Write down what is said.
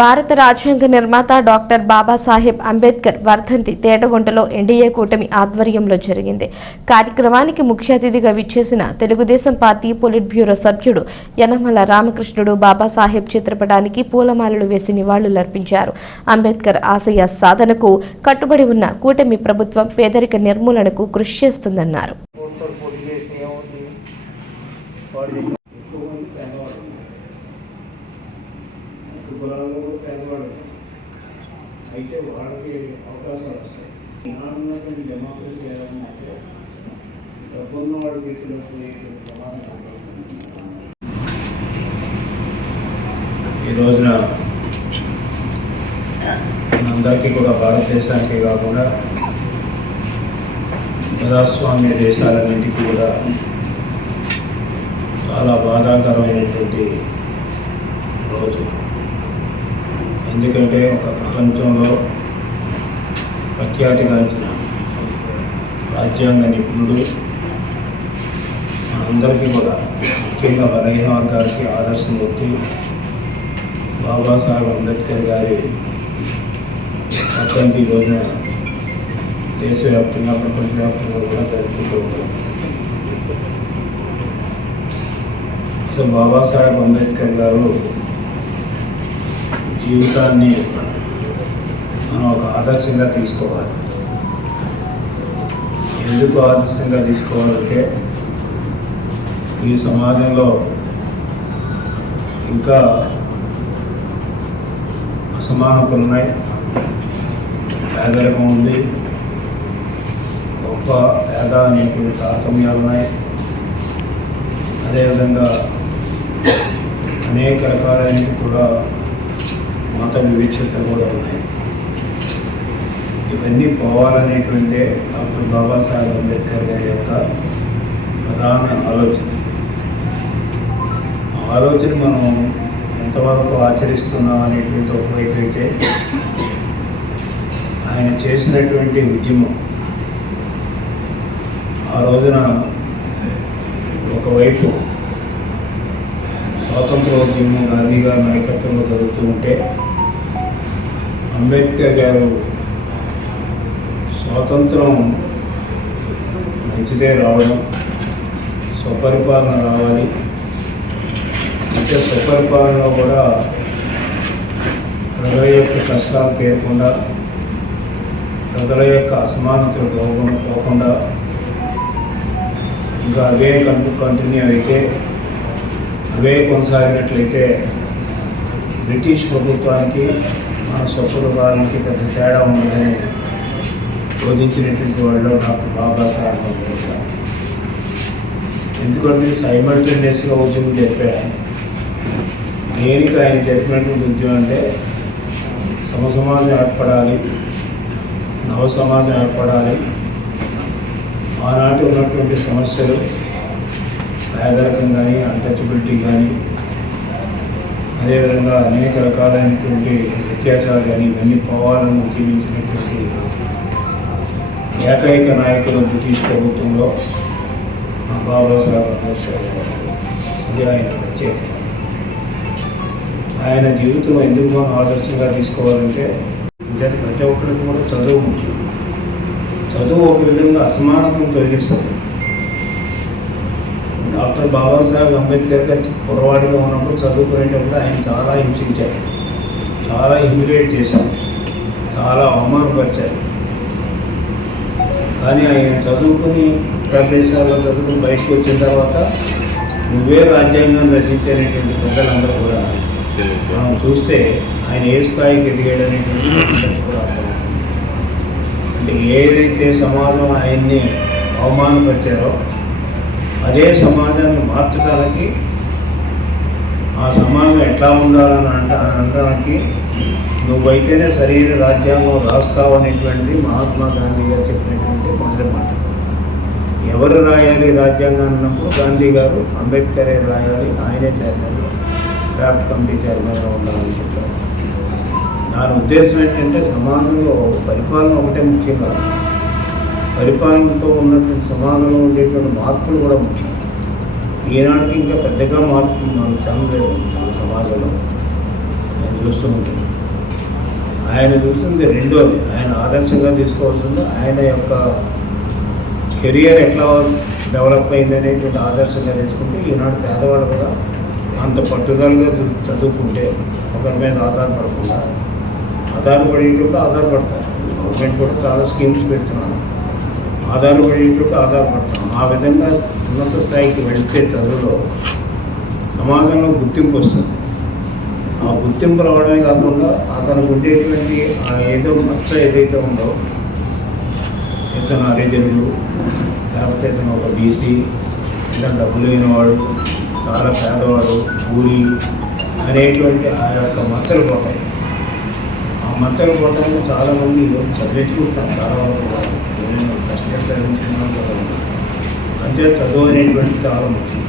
భారత రాజ్యాంగ నిర్మాత డాక్టర్ బాబాసాహెబ్ అంబేద్కర్ వర్ధంతి తేటగుంటలో ఎన్డీఏ కూటమి ఆధ్వర్యంలో జరిగింది. కార్యక్రమానికి ముఖ్య అతిథిగా విచ్చేసిన తెలుగుదేశం పార్టీ పొలిట్ బ్యూరో సభ్యుడు యనమల రామకృష్ణుడు బాబాసాహెబ్ చిత్రపటానికి పూలమాలలు వేసి నివాళులర్పించారు. అంబేద్కర్ ఆశయ సాధనకు కట్టుబడి ఉన్న కూటమి ప్రభుత్వం పేదరిక నిర్మూలనకు కృషి చేస్తుందన్నారు ఓటుతో పోటీ చేసి ఏముంది వాడు చెప్పిన ఎక్కువ మంది పేదవాడు అన్ని కులాలలో కూడా పేదవాడు అయితే వాళ్ళకి అవకాశాలు వస్తాయి. ఈనాడు డెమోక్రసీ ఏమంటే డబ్బున్న వాడి చేతిలో పోయేటువంటి ప్రమాదం ఈ రోజున మనందరికీ కూడా భారతదేశానికి కాకుండా ప్రజాస్వామ్య దేశాలన్నింటికి కూడా చాలా బాధాకరమైనటువంటి రోజు. ఎందుకంటే ఒక ప్రపంచంలో ప్రఖ్యాతిగాంచిన రాజ్యాంగ నిపుణుడు అందరికీ కూడా ముఖ్యంగా బలహీన వర్గానికి ఆదర్శమూర్తి బాబాసాహెబ్ అంబేద్కర్ గారి వర్ధంతి రోజున దేశవ్యాప్తంగా ప్రపంచవ్యాప్తంగా కూడా జరుపుకుంటూ ఉంటాం సో బాబాసాహెబ్ అంబేద్కర్ గారు జీవితాన్ని మనం ఒక ఆదర్శంగా తీసుకోవాలి. ఎందుకు ఆదర్శంగా తీసుకోవాలంటే ఈ సమాజంలో ఇంకా అసమానతలు ఉన్నాయి పేదరికం ఉంది గొప్ప పేద అనేటువంటి తారతమ్యాలు ఉన్నాయి. అదేవిధంగా అనేక రకాలైన కూడా మత వివక్షతలు కూడా ఉన్నాయి ఇవన్నీ పోవాలనేటువంటి డాక్టర్ బాబాసాహెబ్ అంబేద్కర్ గారి యొక్క ప్రధాన ఆలోచన. ఆలోచన మనం ఎంతవరకు ఆచరిస్తున్నాం అనేటువంటి ఒకవైపు అయితే ఆయన చేసినటువంటి ఉద్యమం ఆ రోజున ఒకవైపు స్వాతంత్రోద్యమం గాంధీ గారి నాయకత్వంలో జరుగుతూ ఉంటే అంబేద్కర్ గారు స్వాతంత్రం మంచిదే రావడం స్వపరిపాలన రావాలి. అంటే స్వపరిపాలనలో కూడా ప్రజల యొక్క కష్టాలు తీరకుండా ప్రజల యొక్క అసమానతలు పోకుండా పోకుండా ఇంకా అదే కంటు కంటిన్యూ అయితే అవే కొనసాగినట్లయితే బ్రిటిష్ ప్రభుత్వానికి మన స్వపరిపాలనకి పెద్ద తేడా ఉండదని బోధించినటువంటి వాళ్ళు నాకు బాగా అంబేద్కర్. ఎందుకంటే సైమల్టేనియస్గా ఉద్యమం చెప్పారు. దేనికి ఆయన చెప్పినటువంటి ఉద్యమం అంటే సమసమాజం ఏర్పడాలి నవ సమాజం ఏర్పడాలి. ఆనాటి ఉన్నటువంటి సమస్యలు పేదరికం కానీ అన్టచబిలిటీ కానీ అదేవిధంగా అనేక రకాలైనటువంటి వ్యత్యాసాలు కానీ ఇవన్నీ పోవాలని ఉద్యమించినటువంటి ఏకైక నాయకులు బ్రిటిష్ ప్రభుత్వంలో మా బాబాసాహెబ్ అంబేద్కర్ ఇది ఆయన ప్రత్యేక ఆయన జీవితం ఎందుకు మనం ఆదర్శంగా తీసుకోవాలంటే ఇంకా ప్రతి ఒక్కరికి కూడా చదువు ముఖ్యం. చదువు ఒక విధంగా అసమానతను తొలగిస్తుంది. డాక్టర్ బాబాసాహెబ్ అంబేద్కర్ గారు పొరవాడిగా ఉన్నప్పుడు చదువుకునేటప్పుడు ఆయన చాలా హింసించారు. చాలా హ్యూమిలేట్ చేశారు. చాలా అవమానపరిచారు. కానీ ఆయన చదువుకుని ప్రదేశాల్లో చదువుకుని బయటకు వచ్చిన తర్వాత నువ్వే రాజ్యాంగం రచించేటువంటి ప్రజలందరూ కూడా మనం చూస్తే ఆయన ఏ స్థాయికి ఎదిగాడు అనేటువంటి కూడా అర్థమవుతుంది. అంటే ఏదైతే సమాజం ఆయన్ని అవమానపరిచారో అదే సమాజాన్ని మార్చడానికి ఆ సమాజం ఎట్లా ఉండాలని అంట అనడానికి నువ్వైతేనే శరీర రాజ్యాంగం రాస్తావు అనేటువంటిది మహాత్మా గాంధీ గారు చెప్పినటువంటి మొదటి మాట. ఎవరు రాయాలి రాజ్యాంగం అన్నప్పుడు గాంధీ గారు అంబేద్కరే రాయాలి ఆయనే చైర్మన్ డ్రాఫ్ట్ కమిటీ చైర్మన్గా ఉండాలని చెప్పారు. దాని ఉద్దేశం ఏంటంటే సమాజంలో పరిపాలన ఒకటే ముఖ్యం కాదు. పరిపాలనతో ఉన్నటువంటి సమాజంలో ఉండేటువంటి మార్పులు కూడా ముఖ్యం. ఈనాటికి ఇంకా పెద్దగా మార్పు మన చంద్రలేదు మన సమాజంలో. నేను చూస్తూ ఉంటాను. ఆయన చూస్తుంది రెండోది. ఆయన ఆదర్శంగా తీసుకోవాల్సింది ఆయన యొక్క కెరియర్ ఎట్లా డెవలప్ అయింది అనేటువంటి ఆదర్శంగా తీసుకుంటే ఈనాడు పేదవాళ్ళు కూడా అంత పట్టుదలగా చదువుకుంటే ఒకరి మీద ఆధారపడకుండా ఆధారపడేటప్పుడు ఆధారపడతారు. గవర్నమెంట్ కూడా చాలా స్కీమ్స్ పెడుతున్నాను ఆధారపడేటప్పుడు ఆధారపడతాం ఆ విధంగా ఉన్నత స్థాయికి వెళితే చదువులో సమాజంలో గుర్తింపు వస్తుంది. ఆ గుర్తింపు రావడమే కాకుండా అతనికి ఉండేటువంటి ఆ ఏదో మచ్చ ఏదైతే ఉందో ఇతను హరిజనుడు లేకపోతే ఇతను ఒక బీసీ ఇలా డబ్బు లేనివాడు చాలా పేదవాడు కూలి అనేటువంటి ఆ యొక్క మచ్చలు పోతాయి. ఆ మచ్చలు పోవడానికి చాలామంది చదివించుకుంటారు చాలా వరకు అంతే చదువు అనేటువంటి చాలా ముఖ్యం